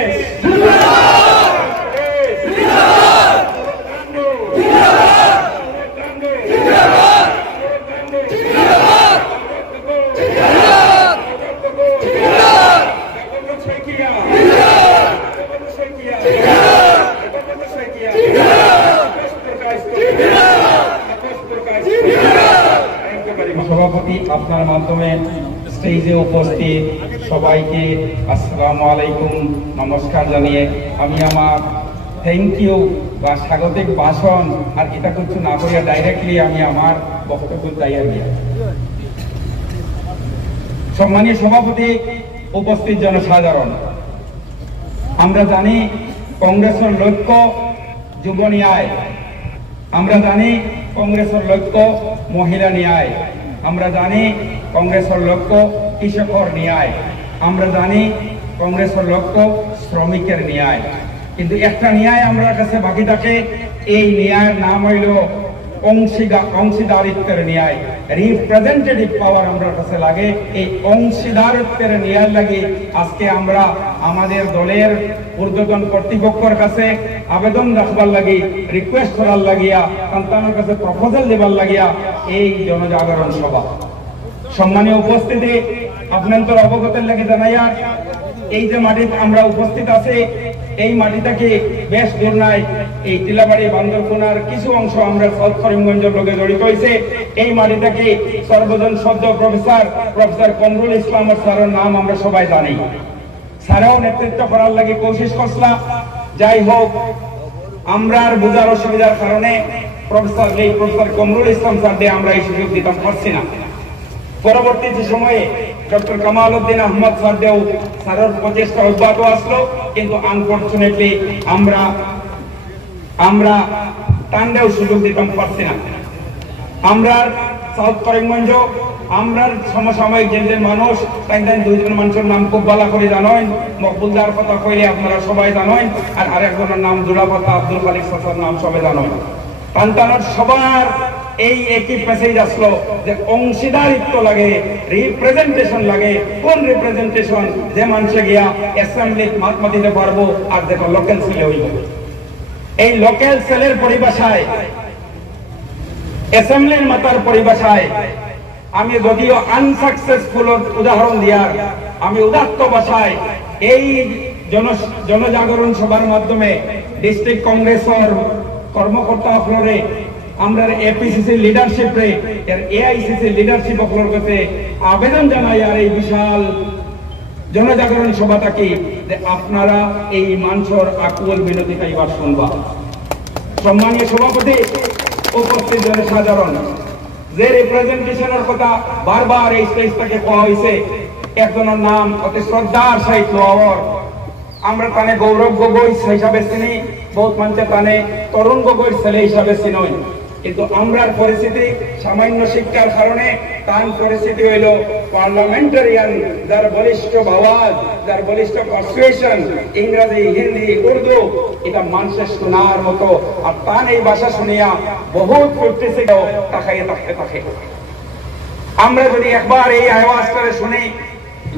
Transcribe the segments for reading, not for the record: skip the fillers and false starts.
কংগ্রেস সভাপতি আপনার মাধ্যমে স্টেজে উপস্থিত সবাইকে আসসালামু আলাইকুম নমস্কার জানিয়ে আমি আমার থ্যাংক ইউ বা স্বাগতিক ভাষণ আর এটা কিছু না করিয়া ডাইরেক্টলি আমি আমার বক্তব্য দাঁড়িয়ে দিই। সম্মানীয় সভাপতি, উপস্থিত জনসাধারণ, আমরা জানি কংগ্রেসের লক্ষ্য যুব ন্যায়, আমরা জানি কংগ্রেসের লক্ষ্য মহিলা ন্যায়, আমরা জানি কংগ্রেসের লক্ষ্য কৃষকের ন্যায়, আমরা জানি কংগ্রেসের লক্ষ্য শ্রমিকের ন্যায়। কিন্তু একটা ন্যায় আমরা কাছে বাকি থাকে, এই ন্যায়ের নাম হইল অংশীদারিত্বের ন্যায়, রিপ্রেজেন্টেটিভ পাওয়ার আমরা কাছে লাগে। এই অংশীদারিত্বের ন্যায় লাগে আজকে আমরা আমাদের দলের ঊর্ধ্বতন কর্তৃপক্ষের কাছে আবেদন রাখবার লাগি, রিকোয়েস্ট করার লাগিয়া, সন্তানের কাছে প্রপোজাল দেবার লাগিয়া এই জনজাগরণ সভা। সম্মানীয় উপস্থিতি, আপনাদের অবগতের লাগে জানাইয়া এই যে মাটিতে আমরা উপস্থিত আছে এই মাটিটাকে বেশ দূর নাই, এই টিলাবাড়ি বান্দরপুনার কিছু অংশ আমরা সাউথ করিমগঞ্জের লোকে জড়িত হয়েছে। এই মাটিটাকে সর্বজন সদ্য প্রফেসর কমরুল ইসলাম স্যারের নাম আমরা সবাই জানি। স্যারেও নেতৃত্ব করার লাগে কোশিশ করছিলাম। যাই হোক, আমরা আর বোঝার অসুবিধার কারণে প্রফেসর কমরুল ইসলাম স্যার দিয়ে আমরা এই সুযোগ দিতে পারছি না। পরবর্তী সময়ে ডক্টর কামাল উদ্দিন আহমদ স্যারদেও স্যারের প্রচেষ্টা অব্যাহত আসলো, কিন্তু আনফরচুনেটলি আমরা টান্ডেও সুযোগ দিতে পারছি না। আমরা সাউথ করিমগঞ্জ আমরা সমসাময়িক যে মানুষ তাই দুইজন মানুষের নাম খুব ভালো করে জানেন, মকবুলদার কথা কইলে আপনারা সবাই জানেন, আর আরেকজনের নাম দুলাপাতা আব্দুল খালিক সাসার নাম সবাই জানেন। সন্তানের সবার এই একই মেসেজ আসলো যে অংশীদারিত্ব লাগে, রিপ্রেজেন্টেশন লাগে। কোন রিপ্রেজেন্টেশন? যে মানুষে গিয়া অ্যাসেম্বলি মাতমা দিতে পারবো আর দেখো লোকাল সেলে হইব। এই লোকাল সেলের পরিভাষায়, অ্যাসেম্বলির মাতার পরিভাষায় আমি যদিও আনসাকসেসফুল উদাহরণ দিয়ার, আমি উদাত্ত ভাষায় এই জনজাগরণ সভার মাধ্যমে ডিস্ট্রিক্ট কংগ্রেসের কর্মকর্তা ফ্লোরে আমরা এপিসিসি লিডারশিপ রে এআইসিসি লিডারশিপ ফ্লোর কাছে আবেদন জানাই আর এই বিশাল জনজাগরণ সভাটাকে যে আপনারা এই মানুষের আকুল বিনতি পাইবার শুনবা। সম্মানীয় সভাপতি, উপস্থিত জনসাধারণ, যে রিপ্রেজেন্টেশনের কথা বারবার এই স্টেজ থেকে কোয়া হয়েছে, একজনের নাম অতি শ্রদ্ধার সাহিত্য আমরা তানে গৌরব গগৈ হিসাবে চিনি, বহুত মানুষে তানে তরুণ গগৈর ছেলে হিসাবে চিনই। কিন্তু আমরার পরিস্থিতি সামান্য শিক্ষার কারণে তার পরিস্থিতি হইল পার্লামেন্টারিয়ান, যার বলিষ্ঠ আওয়াজ, যার বলিষ্ঠ পারসুয়েশন, ইংরেজি, হিন্দি, উর্দু, এটা মানুষের শোনার মতো। আর তান এই ভাষা শুনিয়া বহুত প্র্যাকটিসেও তাকাইয়ে থাকতে থাকে। আমরা যদি একবার এই আওয়াজ করে শুনি,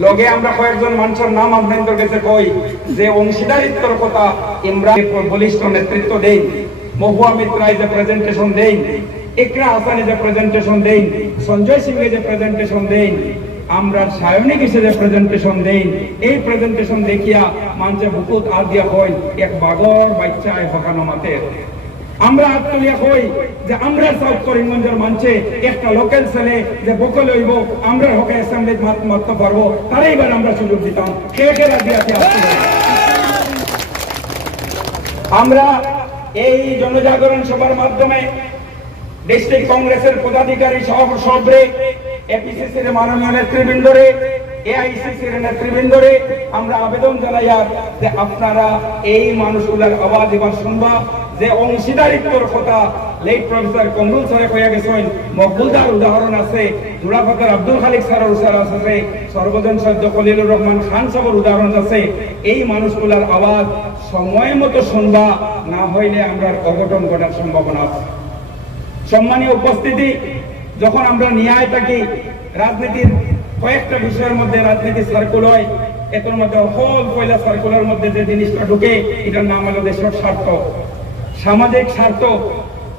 লগে আমরা কয়েকজন মানুষের নাম আপনাদের কাছে কই যে অংশীদারিত্বের কথা ইমরান বলিষ্ঠ নেতৃত্ব দেন, মহুয়া মিত্রাই যে প্রেজেন্টেশন দেন, ইকরা হাসানে যে প্রেজেন্টেশন দেন, সঞ্জয় সিংহে যে প্রেজেন্টেশন দেন, আমরা সায়নিক হিসেবে প্রেজেন্টেশন দেন। এই প্রেজেন্টেশন দেখিয়া মানুষের বুকুত আর দিয়া হয় এক বাগর বাচ্চায় হকানো মাতে। আমরা হাত তুলিয়া কই যে আমরা সাউথ করিমগঞ্জের মানুষে একটা লোকাল ছেলে যে বকল হইব, আমরা হকে অ্যাসেম্বলি মারতে পারবো, তারাই এবার আমরা সুযোগ দিতাম। কে কে রাজি আছে? আমরা এই জনজাগরণ সভার মাধ্যমে ডিস্ট্রিক্ট কংগ্রেসের পদাধিকারী সহসভ্যে, এপিসিসির মাননীয় নেতৃবৃন্দরে, এআইসিসির নেতৃবৃন্দরে আমরা আবেদন জানাই যে আপনারা এই মানুষগুলার আওয়াজ এবার শুনবা। যে অংশীদারিত্বর কথা লেট প্রফেসর কমরুল স্যারে কইয়া গেছেন, মকবুলদার উদাহরণ আছে, দুলাফাতার আব্দুল খালিক স্যারের উদাহরণ আছে, সর্বজন সদ্য খলিলুর রহমান খান সাহেবের উদাহরণ আছে। এই মানুষগুলার আওয়াজ সময় মতো শুনবা, না হইলে আমরা অঘটন ঘটার সম্ভাবনা আছে। সম্মানীয় উপস্থিতি, যখন আমরা ন্যায় থাকি, রাজনীতির কয়েকটা বিষয়ের মধ্যে রাজনীতি সার্কুল হয়, এটার মধ্যে হল পয়লা সার্কুলার মধ্যে যে জিনিসটা ঢুকে এটার নাম হলো দেশের স্বার্থ, সামাজিক স্বার্থ,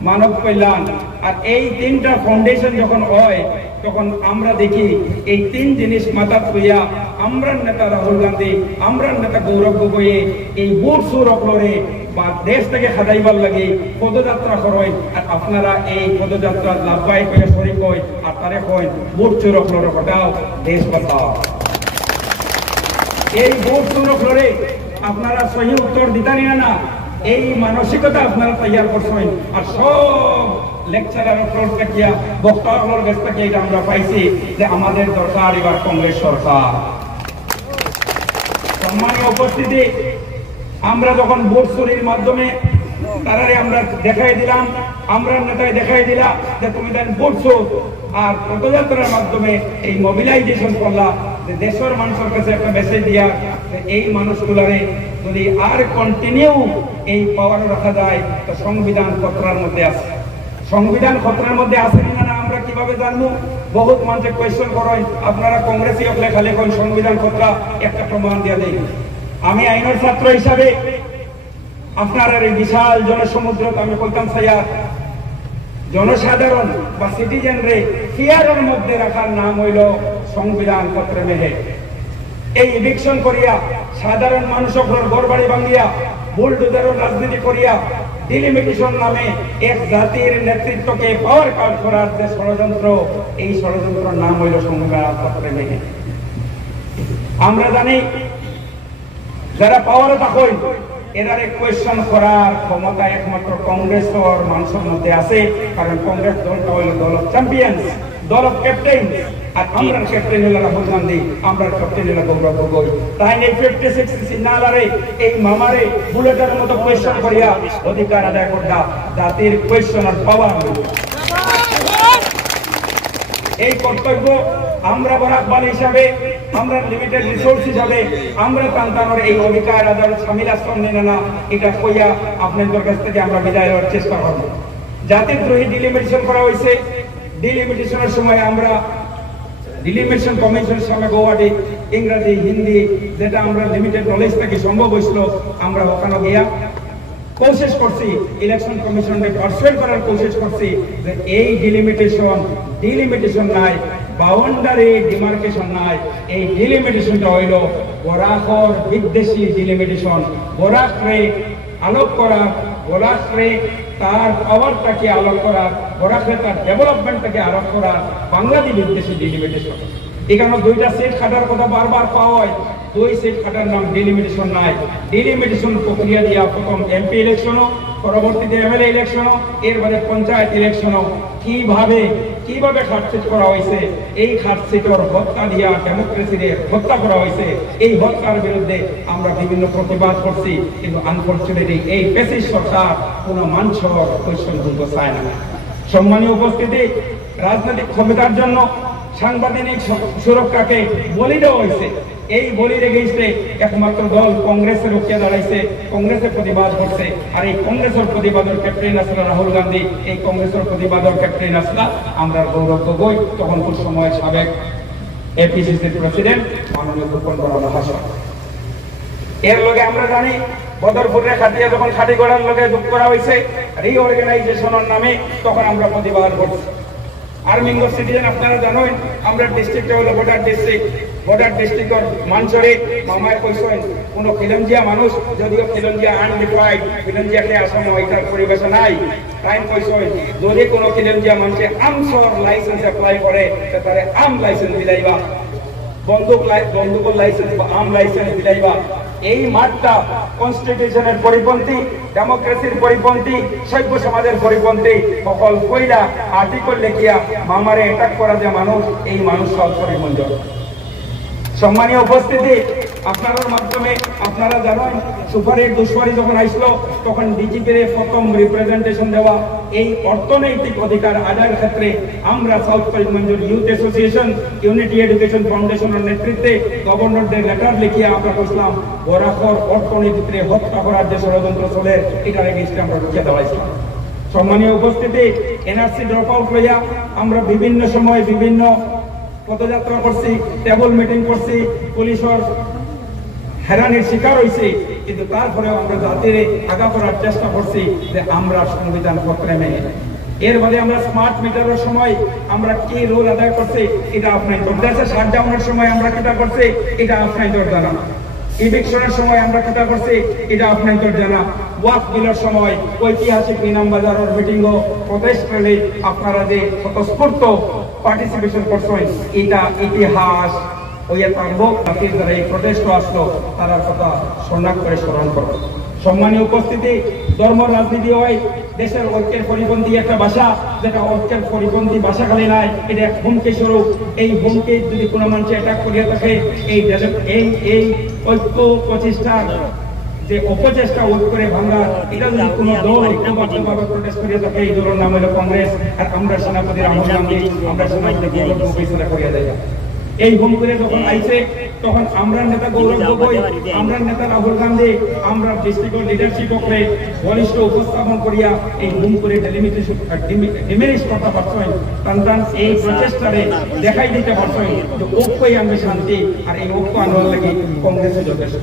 মানব কল্যাণ। আর এই তিনটা ফাউন্ডেশন যখন হয় তখন আমরা দেখি এই তিন জিনিস মাথা থইয়া আমরার নেতা রাহুল গান্ধী, আমরার নেতা গৌরব গগৈয়ে এই বুট সুর অকলরে বা দেশ থেকে হাদাইবার লাগে পদযাত্রা করেন। আর আপনারা এই পদযাত্রার লাভবাহিক হয়ে শরীর হই আর তারে কই বুট চুর অকলরে হটাও, দেশ বাঁচাও। এই বুট চুর অকলরে আপনারা সহি উত্তর দিতানি না, এই মানসিকতা আপনারা তৈরি করছেন। আর সব লেকচারার উপর থেকে বক্তার কাছ থেকে এটা আমরা পাইছি যে আমাদের দরকার এবার কংগ্রেস সরকার। সম্মানীয় উপস্থিতি, আমরা যখন ভোট চুরির মাধ্যমে তারারে আমরা দেখাই দিলাম, আমরা নেতায় দেখাই দিলাম যে তুমি দেন ভোট চোর, আর পদযাত্রার মাধ্যমে এই মোবিলাইজেশন করলা যে দেশের মানুষের কাছে একটা মেসেজ দিয়া এই মানুষগুলারে যদি আর কন্টিনিউ এই পাওয়ার রাখা যায় তো সংবিধান খতরার মধ্যে আছে। সংবিধান খতরার মধ্যে আছে না আমরা কিভাবে জানবো? বহুত মানুষে কোয়েশ্চেন করেন, আপনারা কংগ্রেসই হলে খালি কোন সংবিধান খতরা, একটা প্রমাণ দিয়ে দেয়। আমি আইনের ছাত্র হিসাবে আপনার এই বিশাল জনসমুদ্র আমি বলতাম স্যার, জনসাধারণ বা সিটিজেন রে ফিয়ারের মধ্যে রাখার নাম হইল সংবিধান পত্রে মেহে। এই ইভিকশন করিয়া সাধারণ মানুষ ঘর বাড়ি ভাঙিয়া বুলডোজারের রাজনীতি করিয়া ডিলিমিটেশন নামে এক জাতির নেতৃত্বকে পাওয়ার কাট করার যে ষড়যন্ত্র, এই ষড়যন্ত্রের নাম হইল সংবিধান পত্রে মেহে। আমরা জানি যারা পাওয়ারে থাকেন এরারে কোয়েশ্চন করার ক্ষমতা একমাত্র কংগ্রেস আর মানুষের মধ্যে আছে, কারণ কংগ্রেস দলটা হইল দল অফ চ্যাম্পিয়ন, দল অফ ক্যাপ্টেন। আর আমরা ক্যাপ্টেন হইল রাহুল গান্ধী, আমরা ক্যাপ্টেন হইল গৌরব গগৈ। তাই এই 56 সিগনালারে এই মামারে বুলেটের মতো কোয়েশ্চন করিয়া অধিকার আদায় করলা জাতির কোয়েশ্চন আর পাওয়ার। এই কর্তব্য আমরা বরাকবাল হিসাবে, আমরা লিমিটেড রিসোর্স হিসাবে আমরা তান্তানোর এই অধিকার আদালত সামিল আসলাম না, এটা কইয়া আপনাদের কাছ থেকে আমরা বিদায় হওয়ার চেষ্টা করব। জাতির দ্রোহী ডিলিমিটেশন করা হয়েছে, ডিলিমিটেশনের সময় আমরা ডিলিমিটেশন কমিশনের সামনে গৌহাটি ইংরেজি হিন্দি যেটা আমরা লিমিটেড নলেজ থেকে সম্ভব হয়েছিল আমরা ওখানে গিয়া কোশিশ করছি, ইলেকশন কমিশনকে পারসুয়েট করার কোশিশ করছি যে এই ডিলিমিটেশন নাই, বাউন্ডারি ডিমার্কেশন নাই, এই ডিলিমিটেশনটা হইল বরাকর বিদ্বেষী ডিলিমিটেশন। বরাকরে আলোক করা, বরাকরে তার পাওয়ারটাকে আলোক করা, বরাকরে তার ডেভেলপমেন্টটাকে আলোক করা বাংলাদেশ বিদ্বেষী ডিলিমিটেশন। এখানে দুইটা সিট খাটার কথা বারবার পাওয়া হয়, দুই সিট খাটার নাম ডিলিমিটেশন নাই। ডিলিমিটেশন প্রক্রিয়া দিয়া প্রথম এমপি ইলেকশনও, পরবর্তীতে এমএলএ ইলেকশনও, এর বাদে পঞ্চায়েত ইলেকশনও কিভাবে খাটসিট করা হয়েছে, এই খাটসিটর হত্যা দিয়া ডেমোক্রেসিরে হত্যা করা হয়েছে। এই হত্যার বিরুদ্ধে আমরা বিভিন্ন প্রতিবাদ করছি, কিন্তু আনফরচুনেটলি এই ফ্যাসিস্ট সরকার কোন মানুষের কোয়েশ্চন তুলতে চায় না। সম্মানীয় উপস্থিতি, রাজনৈতিক ক্ষমতার জন্য সাংবিধানিক সুরক্ষাকে বলি দেওয়া হয়েছে। এই বলির এগেইনস্টে একমাত্র দল কংগ্রেসের রুখে দাঁড়াইছে, কংগ্রেসের প্রতিবাদ করছে। আর এই কংগ্রেসের প্রতিবাদের ক্যাপ্টেন আসলা রাহুল গান্ধী, এই কংগ্রেসের প্রতিবাদের ক্যাপ্টেন আসলা আমরা গৌরব গগৈ, তখন কোন সময় সাবেক এপিসিসির প্রেসিডেন্ট মাননীয় ভূপেন বরা মহাশয়। এর লগে আমরা জানি বদরপুরে খাটিয়া যখন খাটি গড়ার লগে যোগ করা হয়েছে রিঅর্গানাইজেশনের নামে, তখন আমরা প্রতিবাদ করছি। আর্মিং অফ সিটিজেন আপনারা জানেন আমরা ডিস্ট্রিক্টে হলো বর্ডার ডিস্ট্রিক্টর মানসরে মামায় কইছেন কোন খিলঞ্জিয়া মানুষ, যদিও খিলঞ্জিয়া আনডিফাইড, খিলঞ্জিয়াকে আসাম ওইটার পরিবেশ নাই, তাই কইছেন যদি কোনো খিলঞ্জিয়া মানুষে আমসর লাইসেন্স অ্যাপ্লাই করে তাহলে আম লাইসেন্স দিলাইবা, বন্দুকের লাইসেন্স বা আম লাইসেন্স দিলাইবা। এই মাঠটা কনস্টিটিউশনের পরিপন্থী, ডেমোক্রেসির পরিপন্থী, সভ্য সমাজের পরিপন্থী। সকল কইলা আর্টিকেল লেখিয়া মামারে অ্যাটাক করা যে মানুষ, এই মানুষ সব পরিমঞ্জর। সম্মানীয় উপস্থিতি, আপনার মাধ্যমে আপনারা জানেন সুপারির দুষ্পারি যখন আসলো তখন ডিজিপির প্রথম রিপ্রেজেন্টেশন দেওয়া এই অর্থনৈতিক অধিকার আদায়ের ক্ষেত্রে আমরা সাউথ করিমগঞ্জের ইউথ অ্যাসোসিয়েশন ইউনিটি এডুকেশন ফাউন্ডেশনের নেতৃত্বে গভর্নরদের লেটার লিখিয়ে আমরা বসলাম বরাকর অর্থনীতিতে হত্যা করার যে ষড়যন্ত্র চলে এটার এগেইনস্টে আমরা রুখে দেওয়াইছিলাম। সম্মানীয় উপস্থিতি, এনআরসি ড্রপ আউট লইয়া আমরা বিভিন্ন সময় বিভিন্ন পদযাত্রা করছি, টেবল মিটিং করছি, পুলিশের হেরানির শিকার হয়েছে, কিন্তু তারপরেও আমরা জাতির আগা করার চেষ্টা করছি যে আমরা সংবিধান পত্রে মেনে। এর বাদে আমরা স্মার্ট মিটারের সময় আমরা কি রোল আদায় করছি এটা আপনার দেশে শাটডাউনের সময় আমরা কিটা করছি এটা আপনাদের জানা, ইভিকশনের সময় আমরা কিটা করছি এটা আপনাদের জানা, ওয়াক বিলের সময় ঐতিহাসিক ইনামবাজারের মিটিংও প্রতিষ্ঠানে আপনারা যে স্বতঃস্ফূর্ত পার্টিসিপেশন করছেন এটা ইতিহাস হইয়া থাকবো। তাদের যারা এই প্রটেস্ট আসলো তার কথা স্মরণ করে স্মরণ করো। সম্মানীয় উপস্থিতি, ধর্ম রাজনীতি হয় দেশের ঐক্যের পরিপন্থী একটা ভাষা, যেটা ঐক্যের পরিপন্থী ভাষা খালি নাই, এটা এক হুমকি স্বরূপ। এই হুমকি যদি কোনো মানুষে অ্যাটাক করিয়া থাকে এই এই ঐক্য প্রচেষ্টার যে অপচেষ্টা করে ভাঙা, এটা যদি কোনো দল ঐক্যবদ্ধভাবে প্রটেস্ট করিয়া থাকে এই দলের নাম হলো কংগ্রেস। আর আমরা সেনাপতি রাহুল গান্ধী, আমরা সেনাপতি গৌরব গগৈ করিয়া দেয়। এই হুমকিরে যখন আইছে তখন আমরা নেতা গৌরব গগৈ, আমরা নেতা রাহুল গান্ধী, আমরা ডিস্ট্রিক্ট লিডারশিপ করে বলিষ্ঠ উপস্থাপন করিয়া এই হুমকিরে ডিমিনিশ করতে পারছেন। সন্তান এই প্রচেষ্টারে দেখাই দিতে পারছেন যে ঐক্যই আনবে শান্তি, আর এই ঐক্য আনবার লাগে কংগ্রেসে যথেষ্ট।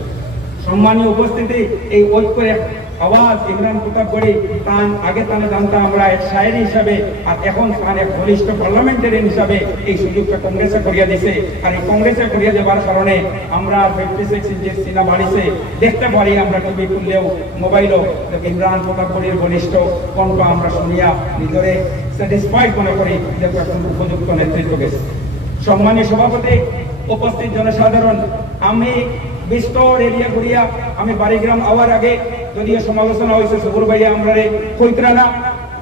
সম্মানীয় উপস্থিতি, এই ঐক্যের আওয়াজ ইমরান প্রতাপগড়ি তান আগে তানে জানতাম আমরা এক শায়ের হিসাবে, আর এখন তান এক বলিষ্ঠ পার্লামেন্টারিয়ান হিসাবে এই সুযোগটা কংগ্রেসে করিয়া দিছে। আর এই কংগ্রেসে করিয়া দেওয়ার কারণে আমরা 56 ইঞ্চির সিনা বাড়িছে দেখতে পারি, আমরা টিভি খুললেও মোবাইলও ইমরান প্রতাপগড়ির বলিষ্ঠ কণ্ঠ আমরা শুনিয়া নিজরে স্যাটিসফাইড মনে করি যে এখন উপযুক্ত নেতৃত্ব গেছে। সম্মানীয় সভাপতি, উপস্থিত জনসাধারণ, আমি বিস্তর এরিয়া ঘুরিয়া আমি বাড়িগ্রাম আওয়ার আগে যদিও সমালোচনা হয়েছে সুপুর ভাইয়া আমরা কইতরা না,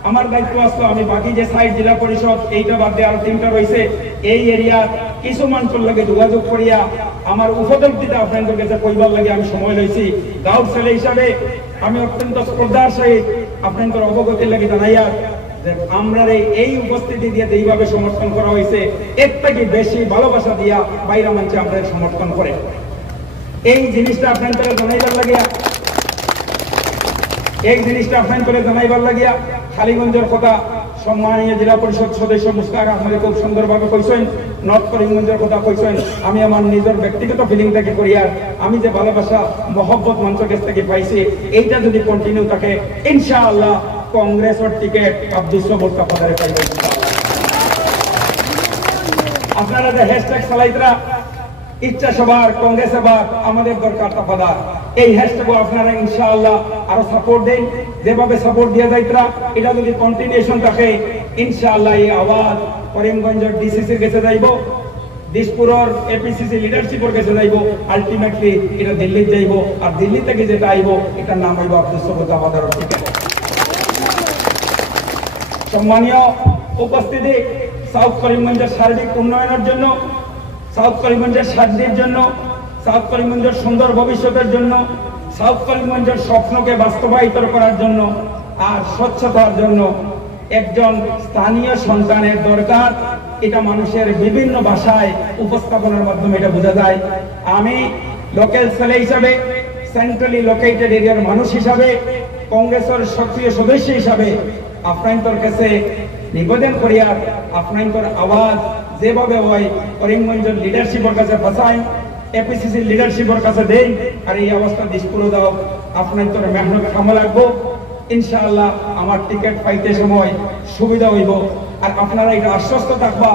আমার দায়িত্ব আসলো আমি বাকি যে সাইড জেলা পরিষদ এইটা বাদ দিয়ে আরো 3টা রয়েছে এই এরিয়া কিছু মানুষের লাগে যোগাযোগ করিয়া আমার উপলব্ধিটা আপনাদের কাছে কইবার লাগে আমি সময় লইছি। গাঁও ছেলে হিসাবে আমি অত্যন্ত শ্রদ্ধার সহিত আপনাদের অবগতির লাগে জানাইয়া যে আমরা এই উপস্থিতি দিয়ে যেইভাবে সমর্থন করা হয়েছে এর থেকে বেশি ভালোবাসা দিয়া বাইরা মঞ্চে আমরা সমর্থন করে এই জিনিসটা আপনাদের জানাইবার লাগিয়া খালিগঞ্জের কথা সম্মানীয় জেলা পরিষদ সদস্য মুস্তাক আহমেদ খুব সুন্দরভাবে কইছেন, নর্থ করিমগঞ্জের কথা কইছেন। আমি আমার নিজের ব্যক্তিগত ফিলিং থেকে করিয়া আমি যে ভালোবাসা মহব্বত মঞ্চ কাছ থেকে পাইছি এইটা যদি কন্টিনিউ থাকে ইনশাআল্লাহ কংগ্রেসের টিকিট আব্দুল সবুর কাপাদারে পাইবেন। আপনারা যে হ্যাশট্যাগ চালাইতরা ইচ্ছা সবার কংগ্রেস এবার আমাদের দরকার তাফাদার, এই হ্যাশট্যাগ আপনারা ইনশাআল্লাহ আরো সাপোর্ট দেন। যেভাবে সাপোর্ট দিয়ে যাইতরা এটা যদি কন্টিনিউশন থাকে ইনশাআল্লাহ এই আওয়াজ করিমগঞ্জের ডিসিসির কাছে যাইব, দিসপুরের এপিসিসি লিডারশিপের কাছে যাইব, আলটিমেটলি এটা দিল্লি যাইব, আর দিল্লি থেকে যেটা আইব এটার নাম হইব আব্দুল সবুর কাপাদারের টিকিট। সম্মানীয় উপস্থিতি, সাউথ করিমগঞ্জের সার্বিক উন্নয়নের জন্য, সাউথ করিমগঞ্জের শান্তির জন্য, সাউথ করিমগঞ্জের সুন্দর ভবিষ্যতের জন্য, সাউথ করিমগঞ্জের স্বপ্নকে বাস্তবায়িত করার জন্য আর স্বচ্ছতার জন্য একজন স্থানীয় সন্তানের দরকার। এটা মানুষের বিভিন্ন ভাষায় উপস্থাপনের মাধ্যমে এটা বোঝা যায়। আমি লোকাল ছেলে হিসাবে, সেন্ট্রালি লোকেটেড এরিয়ার মানুষ হিসাবে, কংগ্রেসের সক্রিয় সদস্য হিসাবে আপনাদের কাছে নিবেদন করিয়া আপনাদের আওয়াজ যেভাবে হয় করিমগঞ্জের লিডারশিপের কাছে ফাঁসাই, এপিসিসির লিডারশিপের কাছে দেই, আর এই অবস্থা দিসপুরে দাও আপনাদের মেহনত কামা লাগবো। ইনশাআল্লাহ আমার টিকিট পাইতে সময় সুবিধা হইব। আর আপনারা এটা আশ্বস্ত থাকবা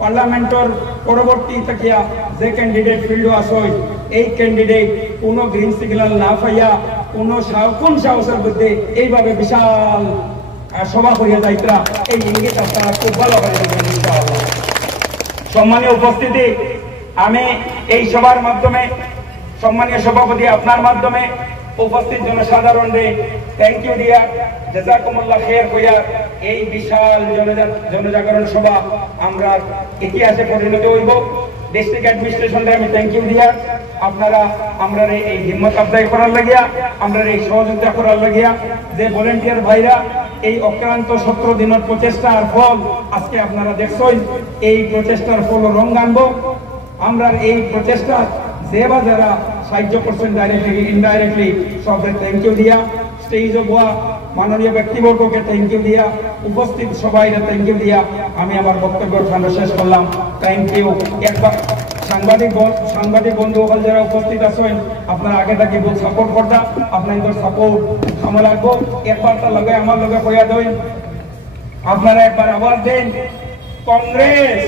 পার্লামেন্টের পরবর্তী থাকিয়া যে ক্যান্ডিডেট ফিল্ড আসয় এই ক্যান্ডিডেট কোনো গ্রিন সিগন্যাল না পাইয়া কোন সাহসের মধ্যে এইভাবে বিশাল সভা করিয়া যাইতরা এই ইঙ্গিত আপনারা খুব ভালো করে দেবেন ইনশাআল্লাহ। সম্মানীয় উপস্থিতি, আমি এই সভার মাধ্যমে সম্মানীয় সভাপতি আপনার মাধ্যমে উপস্থিত জনসাধারণকে থ্যাংক ইউ দিয়া জাযাকুমুল্লাহ খাইর কইয়া এই বিশাল জনজাগরণ সভা আমরা ইতিহাসে পরিণত হইব। ডিস্ট্রিক্ট অ্যাডমিনিস্ট্রেশনকে আমি থ্যাংক ইউ দিয়া আপনারা আমরা এই হিম্মত আফজাই করার লাগিয়া, আমরা এই সহযোগিতা করার লাগিয়া যে ভলেন্টিয়ার ভাইরা এই অক্লান্ত 17 দিনের প্রচেষ্টার ফল আজকে আপনারা দেখছেন। এই প্রচেষ্টার ফল রং আনবো। আমরা এই প্রচেষ্টা যেবা যারা সাহায্য করছেন ডাইরেক্টলি ইনডাইরেক্টলি সবকে থ্যাংক ইউ দিয়া, স্টেজে বয়া মাননীয় ব্যক্তিবর্গকে থ্যাংক ইউ দিয়া, উপস্থিত সবাইকে থ্যাংক ইউ দিয়া আমি আমার বক্তব্য শেষ করলাম। Thank you. একবার সাংবাদিক বন্ধুসকল যারা উপস্থিত আছেন আপনারা আগে থাকি বহুত সাপোর্ট করতা আপনাদের সাপোর্ট আমার লাগবো একবার তার লগে আমার লগে কইয়া দেন আপনারা একবার আবার দেন কংগ্রেস